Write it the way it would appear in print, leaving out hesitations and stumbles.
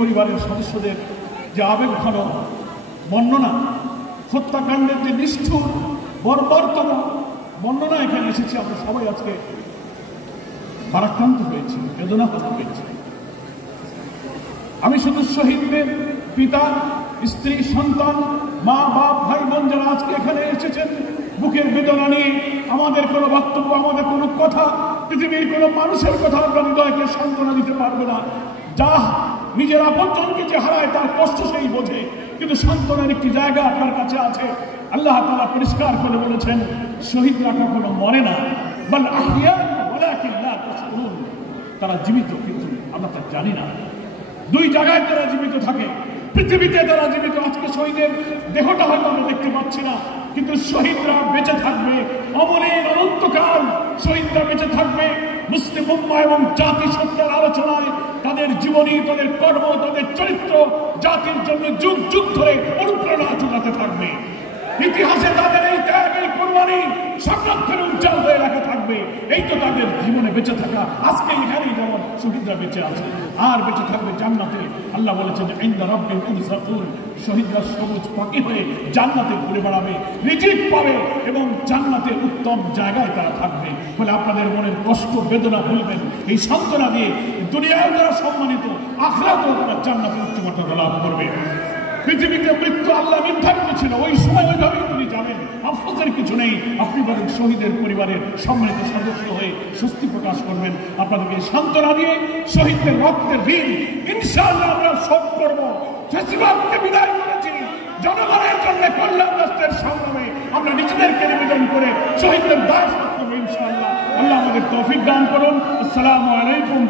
পরিবারের সদস্যদের যে আবেগঘন বর্ণনা, হত্যাকাণ্ডের যে নিষ্ঠুর বর্বরতম বর্ণনা এখানে এসেছে, আমরা সবাই আজকে ভারাক্রান্ত হয়েছি, বেদনাহত হয়েছি। আমি শুধু শহীদদের পিতা, স্ত্রী, সন্তান, মা, বাপ, ভাই বোন যারা আজকে এখানে এসেছেন বুকের বেদনা নিয়ে, আমাদের কোনো বক্তব্য, আমাদের কোনো কথা, পৃথিবীর কোনো মানুষের কথা আপনার হৃদয়কে সান্ত্বনা দিতে পারবে না। যা নিজের আপনজনকে যে হারায় তার কষ্ট সেই বোঝে, কিন্তু সান্ত্বনার একটি জায়গা আপনার কাছে আছে। আল্লাহ তাআলা পরিষ্কার করে বলেছেন, শহীদরা কখনো মরে না, বাল আহইয়া ওয়ালাকিন লা তাশউরুন। তারা জীবিত, কিন্তু আমরা তা জানি না। দুই জায়গায় তারা জীবিত থাকে। পৃথিবীতে তারা জীবিত, আজকে শহীদের দেহটা হয়তো আমরা দেখতে পাচ্ছি না, কিন্তু শহীদরা বেঁচে থাকবে অমলিন অনন্তকাল। শহীদরা বেঁচে থাকবে মুসলিম উম্মাহ এবং জাতিসত্তার আলোচনায়। তাদের জীবনী, তাদের কর্ম, তাদের চরিত্র জাতির জন্য যুগ যুগ ধরে অনুপ্রেরণা যোগাতে থাকবে। ইতিহাসে তাদের এই ত্যাগ, এই কোরবানি সংরক্ষণে উজ্জ্বল হয়ে রাখা থাকবে। এই তো তাদের জীবনে বেঁচে থাকা। আজকে এখানেই যেমন শহীদরা বেঁচে আছে, আর বেঁচে থাকবে জান্নাতে। আল্লাহ বলেছেন, ইনদা রাব্বিহিম ইউরযাকুন। শহীদরা সবুজ পাখি হয়ে জান্নাতে ঘুরে বেড়াবে, রিজিক পাবে এবং জান্নাতে উত্তম জায়গায় তারা থাকবে। ফলে আপনাদের মনের কষ্ট বেদনা ভুলবেন, এই সান্ত্বনা দিয়ে দুনিয়ায় যারা সম্মানিত, আখিরাতেও তারা জান্নাতে উচ্চ মর্যাদা লাভ করবে। পৃথিবীতে মৃত্যু আল্লাহ নির্ধারিত ছিল, ওই সময় ওইভাবেই তিনি যাবেন, আফসোসের কিছু নেই। আপনি বরং শহীদের পরিবারের সম্মানিত সদস্য হয়ে স্বস্তি প্রকাশ করবেন। আপনাদেরকে সান্ত্বনা দিয়ে শহীদদের রক্তের ঋণ ইনশাআল্লাহ আমরা শোধ করব। ফ্যাসিবাদকে বিদায় করেছি, জনগণের জন্য কল্যাণ রাষ্ট্রের সংগ্রামে আমরা নিজেদেরকে নিবেদন করে শহীদদের দায় শোধ করবো ইনশাআল্লাহ। আল্লাহ আমাদের তৌফিক দান করুন। আসসালামু আলাইকুম।